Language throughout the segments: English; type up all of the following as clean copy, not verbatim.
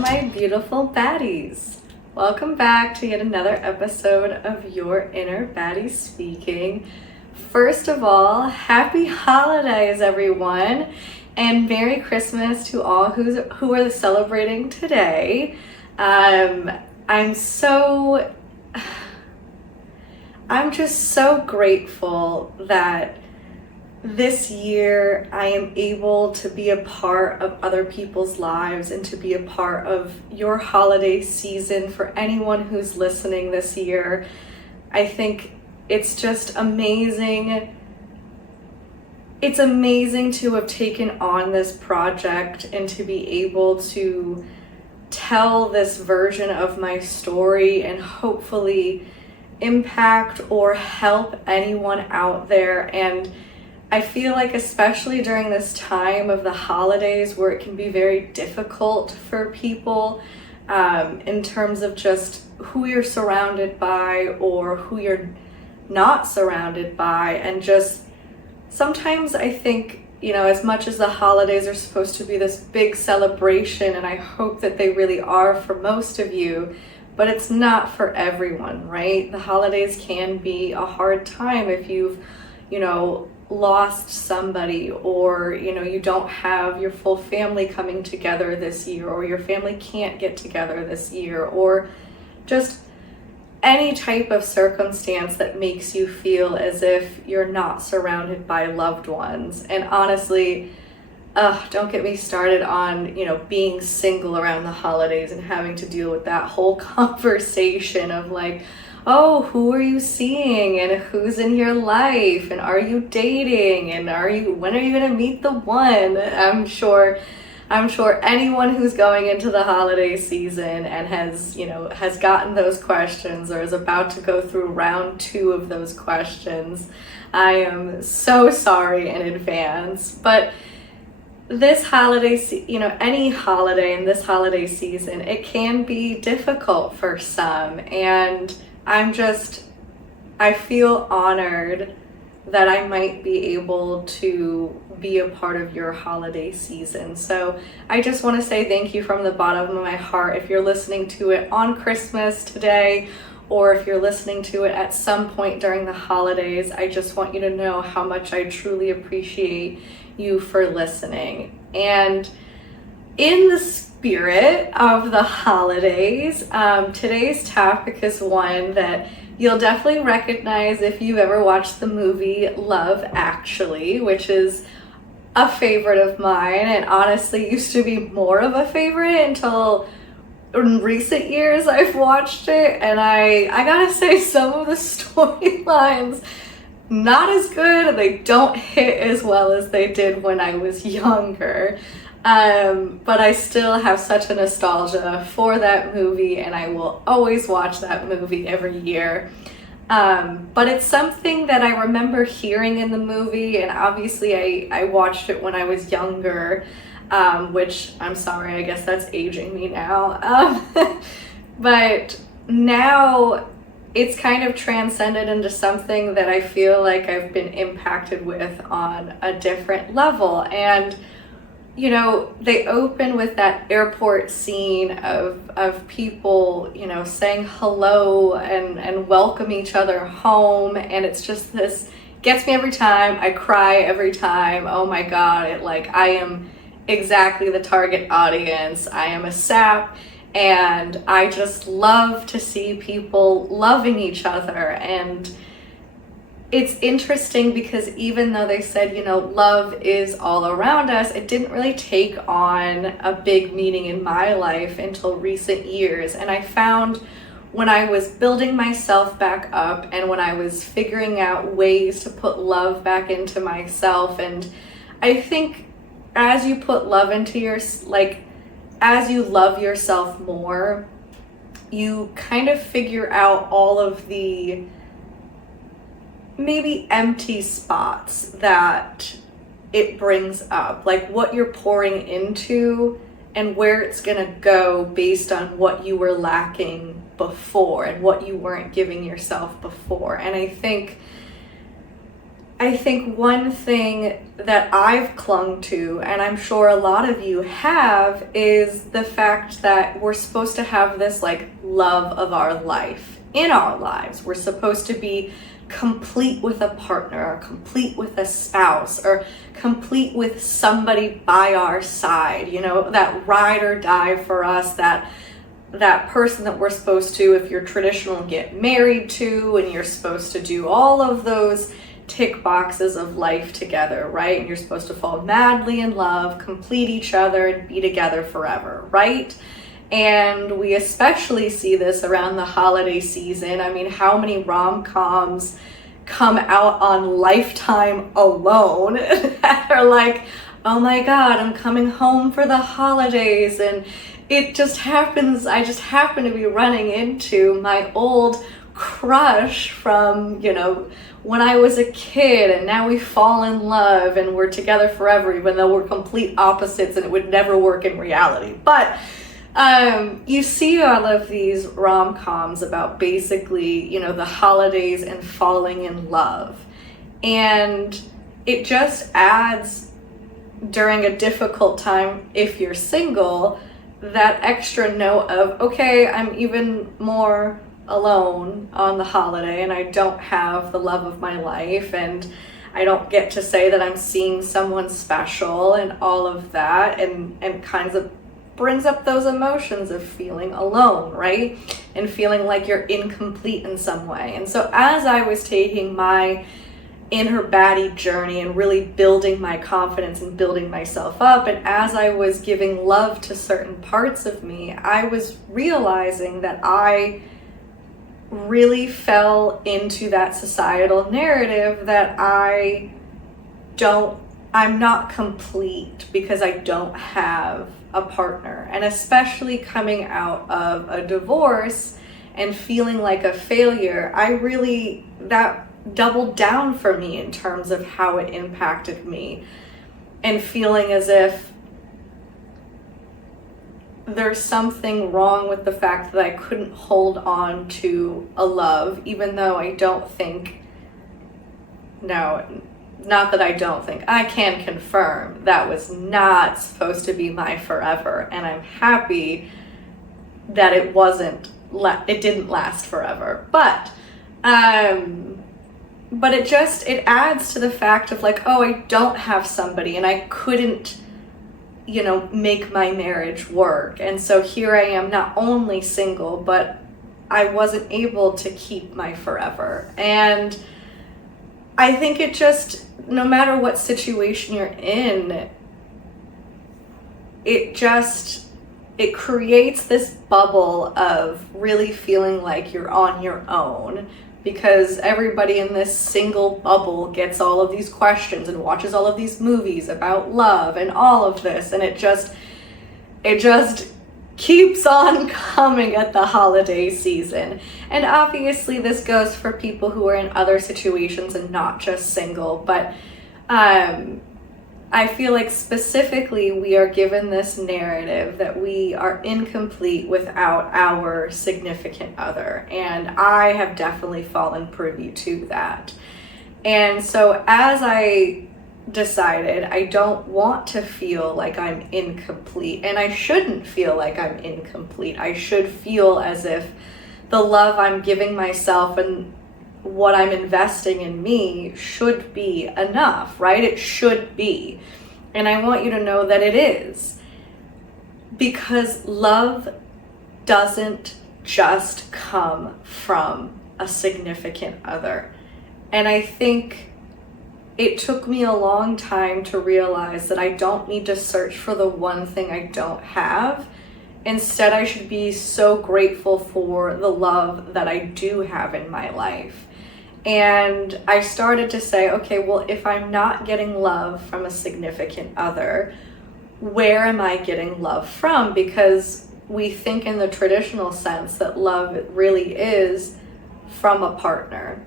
my beautiful baddies. Welcome back to yet another episode of Your Inner Baddie Speaking. First of all, happy holidays, everyone, and Merry Christmas to all who are celebrating today. I'm just so grateful that this year I am able to be a part of other people's lives and to be a part of your holiday season. For anyone who's listening this year, I think it's just amazing. It's amazing to have taken on this project and to be able to tell this version of my story and hopefully impact or help anyone out there. And I feel like especially during this time of the holidays where it can be very difficult for people in terms of just who you're surrounded by or who you're not surrounded by. And just sometimes I think, as much as the holidays are supposed to be this big celebration, and I hope that they really are for most of you, but it's not for everyone, right? The holidays can be a hard time if you've, lost somebody, or you don't have your full family coming together this year, or your family can't get together this year, or just any type of circumstance that makes you feel as if you're not surrounded by loved ones. And honestly, don't get me started on being single around the holidays and having to deal with that whole conversation of like, oh, who are you seeing and who's in your life, and are you dating, and when are you going to meet the one? I'm sure anyone who's going into the holiday season and has gotten those questions or is about to go through round 2 of those questions, I am so sorry in advance. But this holiday, any holiday in this holiday season, it can be difficult for some, and I feel honored that I might be able to be a part of your holiday season. So I just want to say thank you from the bottom of my heart. If you're listening to it on Christmas today, or if you're listening to it at some point during the holidays, I just want you to know how much I truly appreciate you for listening. And in the spirit of the holidays, today's topic is one that you'll definitely recognize if you've ever watched the movie Love Actually, which is a favorite of mine, and honestly used to be more of a favorite until in recent years I've watched it, and I gotta say, some of the storylines not as good, and they don't hit as well as they did when I was younger. But I still have such a nostalgia for that movie, and I will always watch that movie every year. But it's something that I remember hearing in the movie, and obviously I watched it when I was younger, which I'm sorry, I guess that's aging me now. But now it's kind of transcended into something that I feel like I've been impacted with on a different level. And they open with that airport scene of people, saying hello and welcome each other home. And it's just this, gets me every time. I cry every time. Oh my God. I am exactly the target audience. I am a sap, and I just love to see people loving each other. And it's interesting because even though they said, love is all around us, it didn't really take on a big meaning in my life until recent years. And I found when I was building myself back up and when I was figuring out ways to put love back into myself, and I think as you put love into as you love yourself more, you kind of figure out all of the maybe empty spots that it brings up, like what you're pouring into and where it's gonna go based on what you were lacking before and what you weren't giving yourself before. And I think I think one thing that I've clung to, and I'm sure a lot of you have, is the fact that we're supposed to have this like love of our life in our lives. We're supposed to be complete with a partner, or complete with a spouse, or complete with somebody by our side, you know, that ride or die for us, that person that we're supposed to, if you're traditional, get married to, and you're supposed to do all of those tick boxes of life together, right? And you're supposed to fall madly in love, complete each other, and be together forever, right? And we especially see this around the holiday season. I mean, how many rom-coms come out on Lifetime alone that are like, oh my God, I'm coming home for the holidays. And it just happens, I just happen to be running into my old crush from, you know, when I was a kid, and now we fall in love and we're together forever, even though we're complete opposites and it would never work in reality. But you see all of these rom-coms about basically, you know, the holidays and falling in love. And it just adds, during a difficult time, if you're single, that extra note of, okay, I'm even more alone on the holiday and I don't have the love of my life and I don't get to say that I'm seeing someone special and all of that, and kinds of brings up those emotions of feeling alone, right? And feeling like you're incomplete in some way. And so as I was taking my inner baddie journey and really building my confidence and building myself up, and as I was giving love to certain parts of me, I was realizing that I really fell into that societal narrative that I'm not complete because I don't have a partner. And especially coming out of a divorce and feeling like a failure, that doubled down for me in terms of how it impacted me, and feeling as if there's something wrong with the fact that I couldn't hold on to a love, even though I can confirm that was not supposed to be my forever, and I'm happy that it didn't last forever. But it adds to the fact of like, oh, I don't have somebody and I couldn't, you know, make my marriage work. And so here I am, not only single, but I wasn't able to keep my forever. And I think it just, no matter what situation you're in, it creates this bubble of really feeling like you're on your own, because everybody in this single bubble gets all of these questions and watches all of these movies about love and all of this, and it just keeps on coming at the holiday season. And obviously this goes for people who are in other situations and not just single, but I feel like specifically we are given this narrative that we are incomplete without our significant other, and I have definitely fallen privy to that. And so as I decided I don't want to feel like I'm incomplete, and I shouldn't feel like I'm incomplete, I should feel as if the love I'm giving myself and what I'm investing in me should be enough, right? It should be. And I want you to know that it is. Because love doesn't just come from a significant other. And I think it took me a long time to realize that I don't need to search for the one thing I don't have. Instead, I should be so grateful for the love that I do have in my life. And I started to say, okay, well, if I'm not getting love from a significant other, where am I getting love from? Because we think in the traditional sense that love really is from a partner.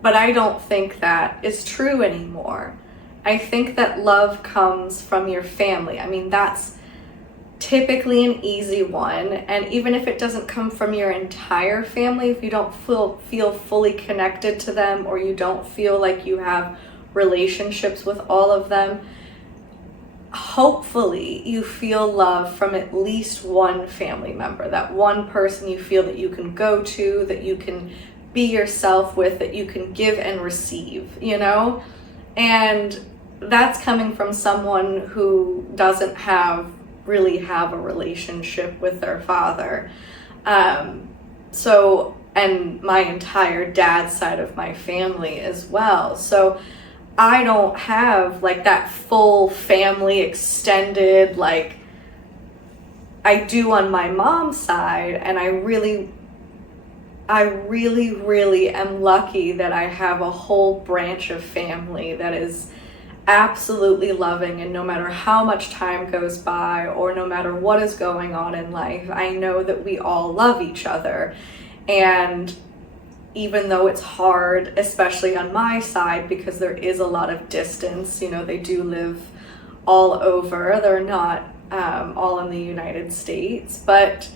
But I don't think that is true anymore. I think that love comes from your family. I mean, that's typically an easy one. And even if it doesn't come from your entire family, if you don't feel fully connected to them, or you don't feel like you have relationships with all of them, hopefully you feel love from at least one family member, that one person you feel that you can go to, that you can be yourself with, that you can give and receive, you know? And that's coming from someone who doesn't really have a relationship with their father. And my entire dad's side of my family as well. So I don't have like that full family extended like I do on my mom's side. And I really am lucky that I have a whole branch of family that is absolutely loving, and no matter how much time goes by or no matter what is going on in life, I know that we all love each other. And even though it's hard, especially on my side, because there is a lot of distance, you know, they do live all over, they're not all in the United States, but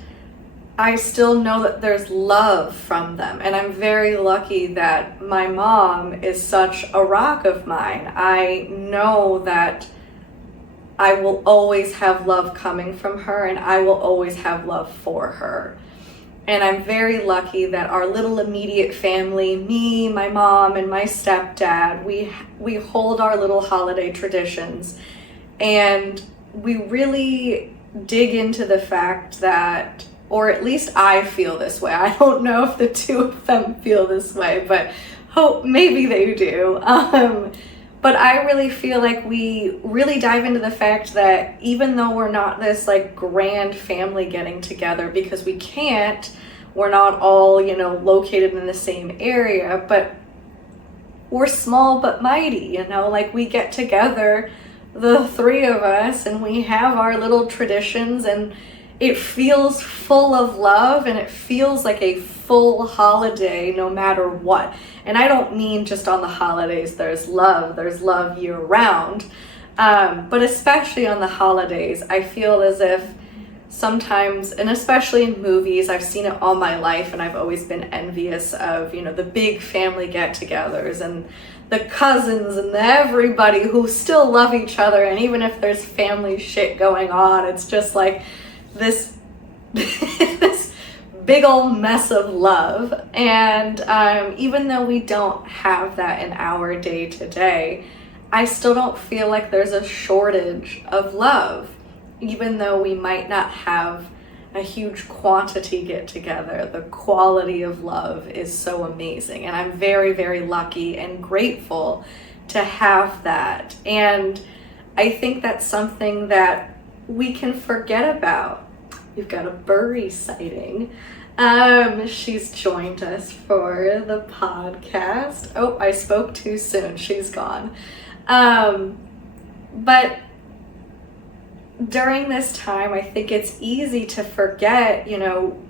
I still know that there's love from them. And I'm very lucky that my mom is such a rock of mine. I know that I will always have love coming from her, and I will always have love for her. And I'm very lucky that our little immediate family, me, my mom, and my stepdad, we hold our little holiday traditions. And we really dig into the fact that, or at least I feel this way. I don't know if the two of them feel this way, but hope maybe they do. But I really feel like we really dive into the fact that even though we're not this like grand family getting together, because we can't, we're not all, you know, located in the same area, but we're small but mighty, you know, like we get together, the three of us, and we have our little traditions, and it feels full of love, and it feels like a full holiday no matter what. And I don't mean just on the holidays. There's love year round. But especially on the holidays, I feel as if sometimes, and especially in movies, I've seen it all my life, and I've always been envious of, you know, the big family get-togethers and the cousins and everybody who still love each other. And even if there's family shit going on, it's just like this this big old mess of love. And even though we don't have that in our day to day, I still don't feel like there's a shortage of love. Even though we might not have a huge quantity get together, the quality of love is so amazing. And I'm very, very lucky and grateful to have that. And I think that's something that we can forget about. We've got a Burry sighting. She's joined us for the podcast. Oh, I spoke too soon. She's gone. But during this time, I think it's easy to forget, you know,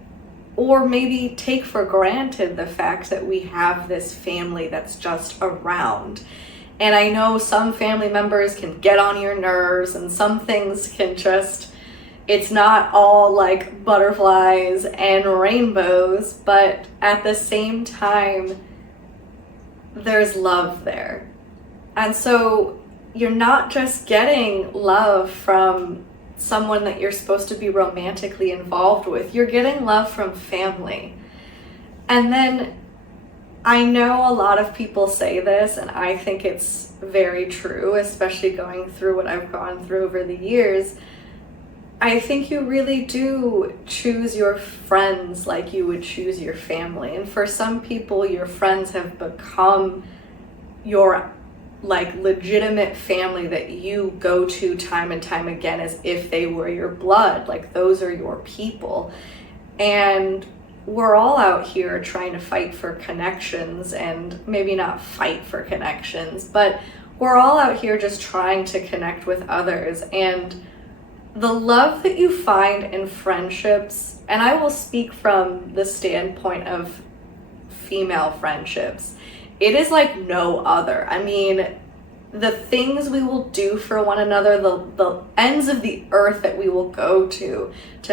or maybe take for granted the fact that we have this family that's just around. And I know some family members can get on your nerves, and some things can just, it's not all like butterflies and rainbows, but at the same time, there's love there. And so you're not just getting love from someone that you're supposed to be romantically involved with, you're getting love from family. And then I know a lot of people say this, and I think it's very true, especially going through what I've gone through over the years. I think you really do choose your friends like you would choose your family. And for some people, your friends have become your like legitimate family that you go to time and time again as if they were your blood. Like those are your people. And we're all out here trying to fight for connections, and maybe not fight for connections, but we're all out here just trying to connect with others. And the love that you find in friendships, and I will speak from the standpoint of female friendships, it is like no other. I mean, the things we will do for one another, the ends of the earth that we will go to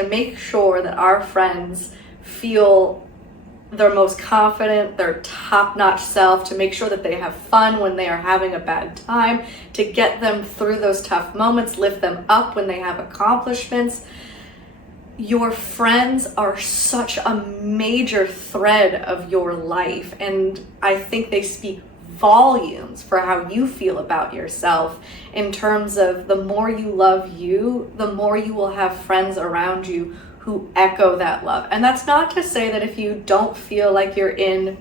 make sure that our friends feel their most confident, their top-notch self, to make sure that they have fun when they are having a bad time, to get them through those tough moments, lift them up when they have accomplishments. Your friends are such a major thread of your life, and I think they speak volumes for how you feel about yourself, in terms of the more you love you, the more you will have friends around you who echo that love. And that's not to say that if you don't feel like you're in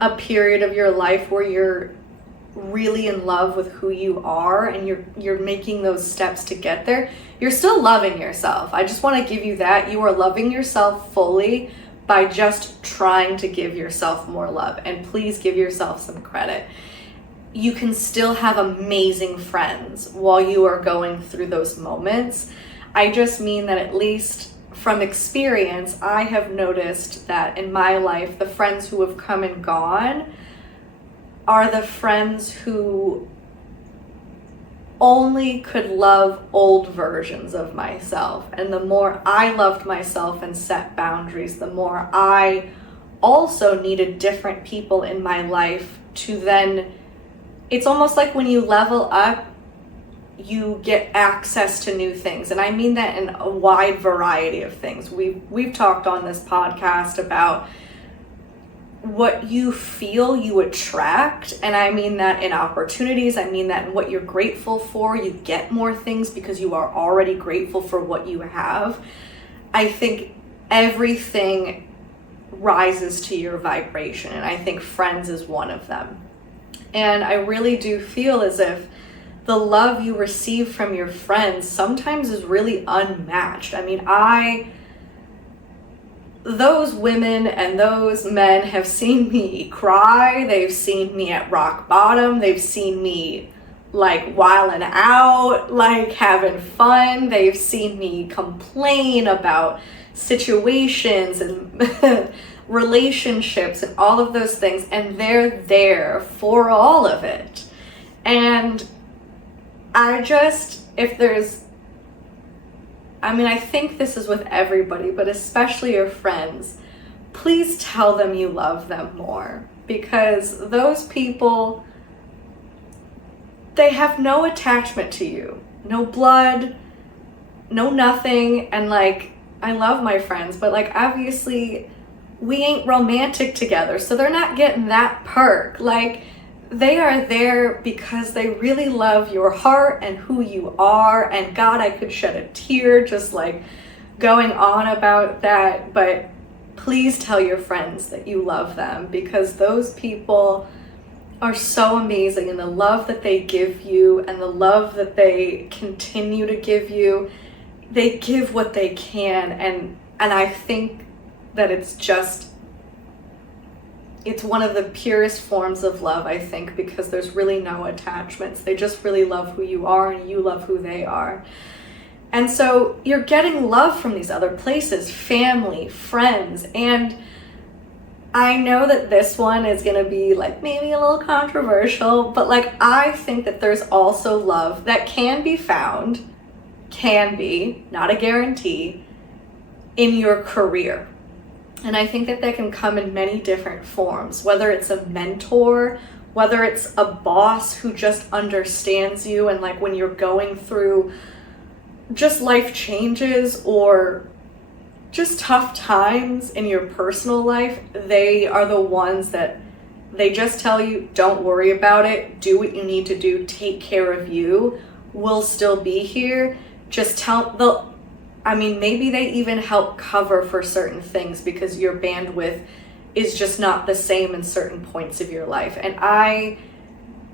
a period of your life where you're really in love with who you are and you're making those steps to get there, you're still loving yourself. I just want to give you that. You are loving yourself fully by just trying to give yourself more love. And please give yourself some credit. You can still have amazing friends while you are going through those moments. I just mean that, at least from experience, I have noticed that in my life, the friends who have come and gone are the friends who only could love old versions of myself. And the more I loved myself and set boundaries, the more I also needed different people in my life to then, it's almost like when you level up, you get access to new things. And I mean that in a wide variety of things. We've talked on this podcast about what you feel you attract, and I mean that in opportunities. I mean that in what you're grateful for. You get more things because you are already grateful for what you have. I think everything rises to your vibration, and I think friends is one of them. And I really do feel as if the love you receive from your friends sometimes is really unmatched. I mean, those women and those men have seen me cry. They've seen me at rock bottom. They've seen me like wilding out, like having fun. They've seen me complain about situations and relationships and all of those things. And they're there for all of it. And I think this is with everybody, but especially your friends, please tell them you love them more, because those people, they have no attachment to you, no blood, no nothing. And like, I love my friends, but like, obviously we ain't romantic together, so they're not getting that perk. Like, they are there because they really love your heart and who you are. And God, I could shed a tear just like going on about that. But please tell your friends that you love them, because those people are so amazing, and the love that they give you and the love that they continue to give you, they give what they can. And I think that it's one of the purest forms of love, I think, because there's really no attachments. They just really love who you are, and you love who they are. And so you're getting love from these other places, family, friends. And I know that this one is going to be like maybe a little controversial, but like, I think that there's also love that can be found, not a guarantee, in your career. And I think that they can come in many different forms, whether it's a mentor, whether it's a boss who just understands you, and like when you're going through just life changes or just tough times in your personal life, they are the ones that they just tell you, don't worry about it, do what you need to do, take care of you, we'll still be here. Maybe they even help cover for certain things because your bandwidth is just not the same in certain points of your life. And I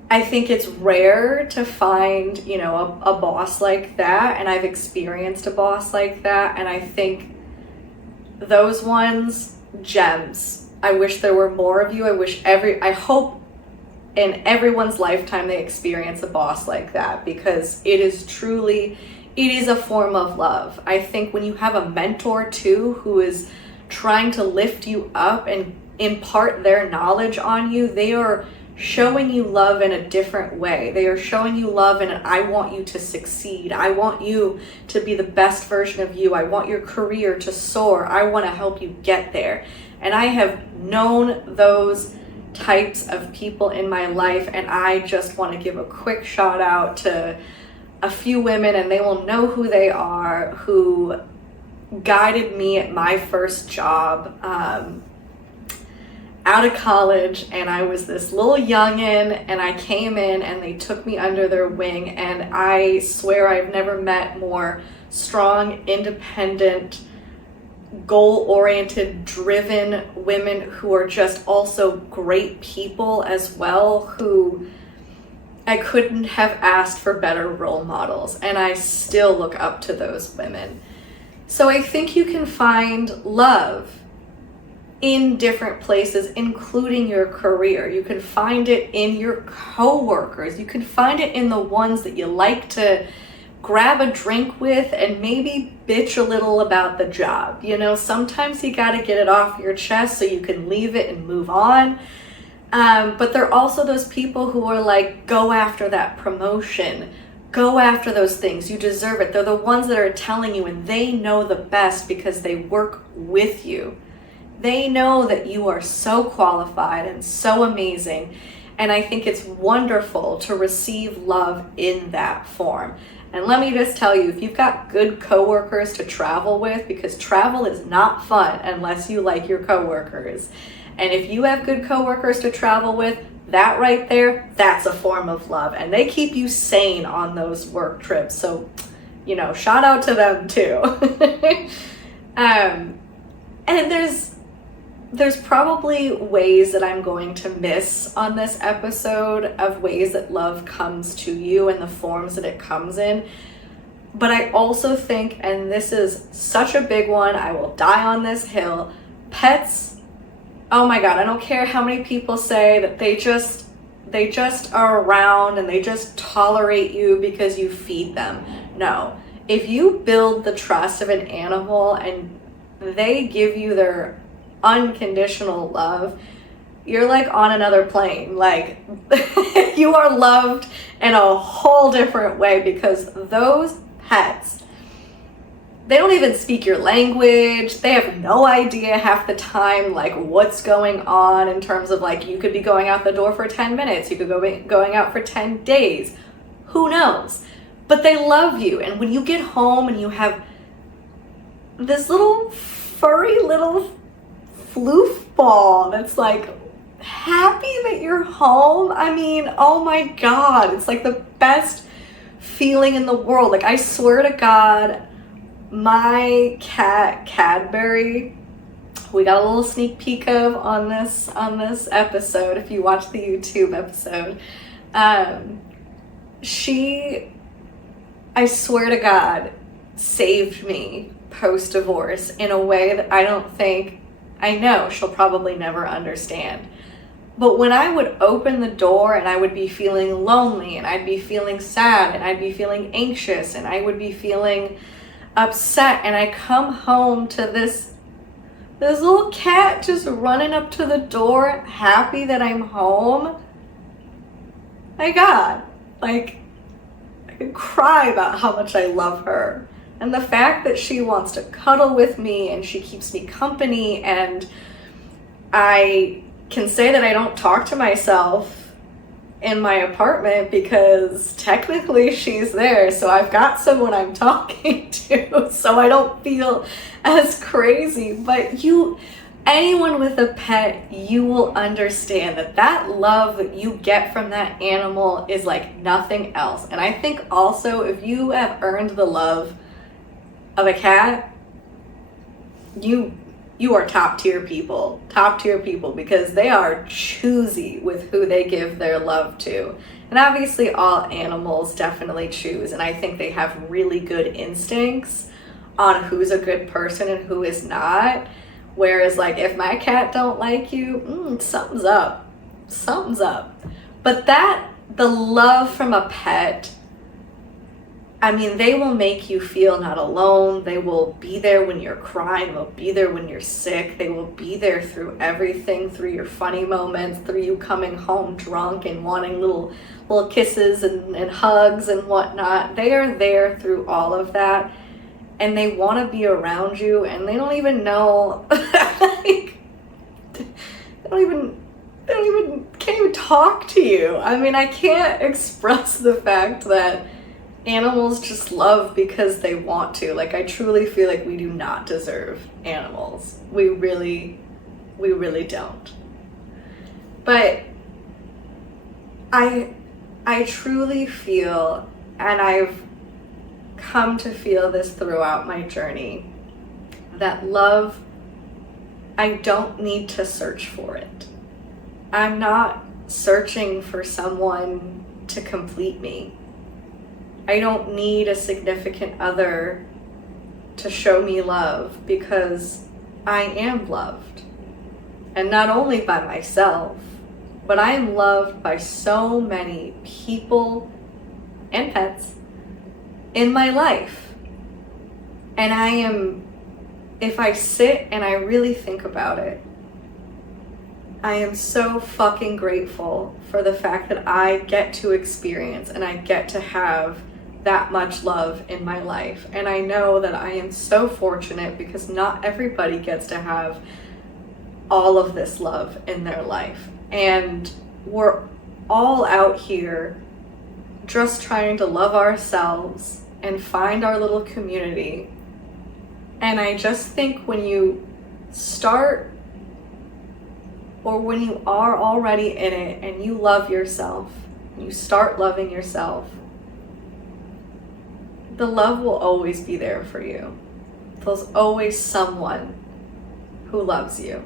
think it's rare to find, a boss like that. And I've experienced a boss like that. And I think those ones, gems. I wish there were more of you. I hope in everyone's lifetime they experience a boss like that, because it is a form of love. I think when you have a mentor too, who is trying to lift you up and impart their knowledge on you, they are showing you love in a different way. They are showing you love in an I want you to succeed. I want you to be the best version of you. I want your career to soar. I want to help you get there. And I have known those types of people in my life, and I just want to give a quick shout out to a few women, and they will know who they are, who guided me at my first job out of college. And I was this little youngin', and I came in and they took me under their wing, and I swear I've never met more strong, independent, goal-oriented, driven women who are just also great people as well, who I couldn't have asked for better role models, and I still look up to those women. So I think you can find love in different places, including your career. You can find it in your coworkers. You can find it in the ones that you like to grab a drink with and maybe bitch a little about the job. You know, sometimes you got to get it off your chest so you can leave it and move on. But there are also those people who are like, go after that promotion, go after those things, you deserve it. They're the ones that are telling you, and they know the best because they work with you. They know that you are so qualified and so amazing. And I think it's wonderful to receive love in that form. And let me just tell you, if you've got good coworkers to travel with, because travel is not fun unless you like your coworkers. And if you have good coworkers to travel with, that right there, that's a form of love. And they keep you sane on those work trips. So, you know, shout out to them too. And there's probably ways that I'm going to miss on this episode of ways that love comes to you and the forms that it comes in. But I also think, and this is such a big one, I will die on this hill, pets, oh my God, I don't care how many people say that they just are around and they just tolerate you because you feed them. No, if you build the trust of an animal and they give you their unconditional love, you're like on another plane. Like you are loved in a whole different way, because those pets, they don't even speak your language. They have no idea half the time like what's going on in terms of like, you could be going out the door for 10 minutes, you could go going out for 10 days, who knows, but they love you. And when you get home and you have this little furry little floof ball that's like happy that you're home, I mean, oh my God, it's like the best feeling in the world. Like I swear to God, my cat Cadbury, we got a little sneak peek of on this episode if you watch the YouTube episode. She, I swear to God, saved me post-divorce in a way that I know she'll probably never understand. But when I would open the door and I would be feeling lonely and I'd be feeling sad and I'd be feeling anxious and I would be feeling upset, and I come home to this little cat just running up to the door, happy that I'm home, my God, like I could cry about how much I love her. And the fact that she wants to cuddle with me and she keeps me company, and I can say that I don't talk to myself in my apartment because technically she's there. So I've got someone I'm talking to, so I don't feel as crazy. But anyone with a pet, you will understand that love that you get from that animal is like nothing else. And I think also if you have earned the love of a cat, you are top tier people, because they are choosy with who they give their love to. And obviously all animals definitely choose, and I think they have really good instincts on who's a good person and who is not. Whereas like if my cat don't like you, something's up. But the love from a pet I mean, they will make you feel not alone. They will be there when you're crying. They'll be there when you're sick. They will be there through everything, through your funny moments, through you coming home drunk and wanting little kisses and hugs and whatnot. They are there through all of that, and they want to be around you, and they don't even know, like, can't even talk to you. I mean, I can't express the fact that animals just love because they want to. Like, I truly feel like we do not deserve animals. We really don't. But I truly feel, and I've come to feel this throughout my journey, that love, I don't need to search for it. I'm not searching for someone to complete me. I don't need a significant other to show me love, because I am loved. And not only by myself, but I am loved by so many people and pets in my life. And if I sit and I really think about it, I am so fucking grateful for the fact that I get to experience and I get to have that much love in my life. And I know that I am so fortunate, because not everybody gets to have all of this love in their life. And we're all out here just trying to love ourselves and find our little community. And I just think when you start, or when you are already in it and you love yourself, and you start loving yourself, the love will always be there for you. There's always someone who loves you.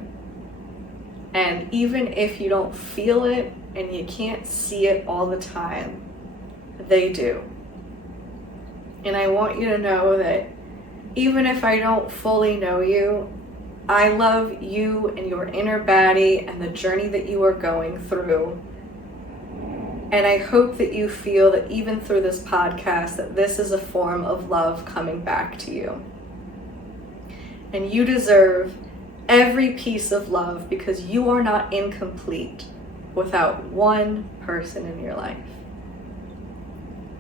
And even if you don't feel it and you can't see it all the time, they do. And I want you to know that even if I don't fully know you, I love you and your inner baddie and the journey that you are going through. And I hope that you feel that even through this podcast, that this is a form of love coming back to you. And you deserve every piece of love, because you are not incomplete without one person in your life.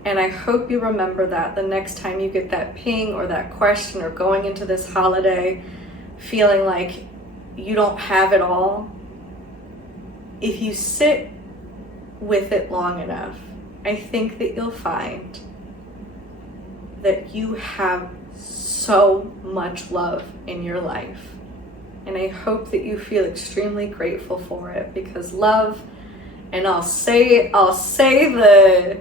And I hope you remember that the next time you get that ping or that question, or going into this holiday feeling like you don't have it all. If you sit with it long enough, I think that you'll find that you have so much love in your life. And I hope that you feel extremely grateful for it, because love, and I'll say the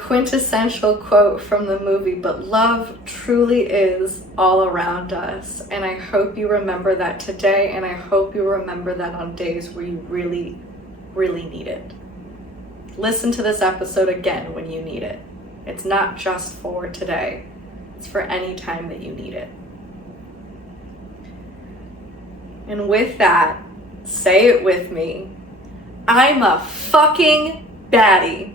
quintessential quote from the movie, but love truly is all around us. And I hope you remember that today, and I hope you remember that on days where you really, really need it. Listen to this episode again when you need it. It's not just for today. It's for any time that you need it. And with that, say it with me. I'm a fucking baddie.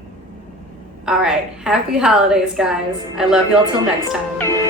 All right, happy holidays, guys. I love y'all till next time.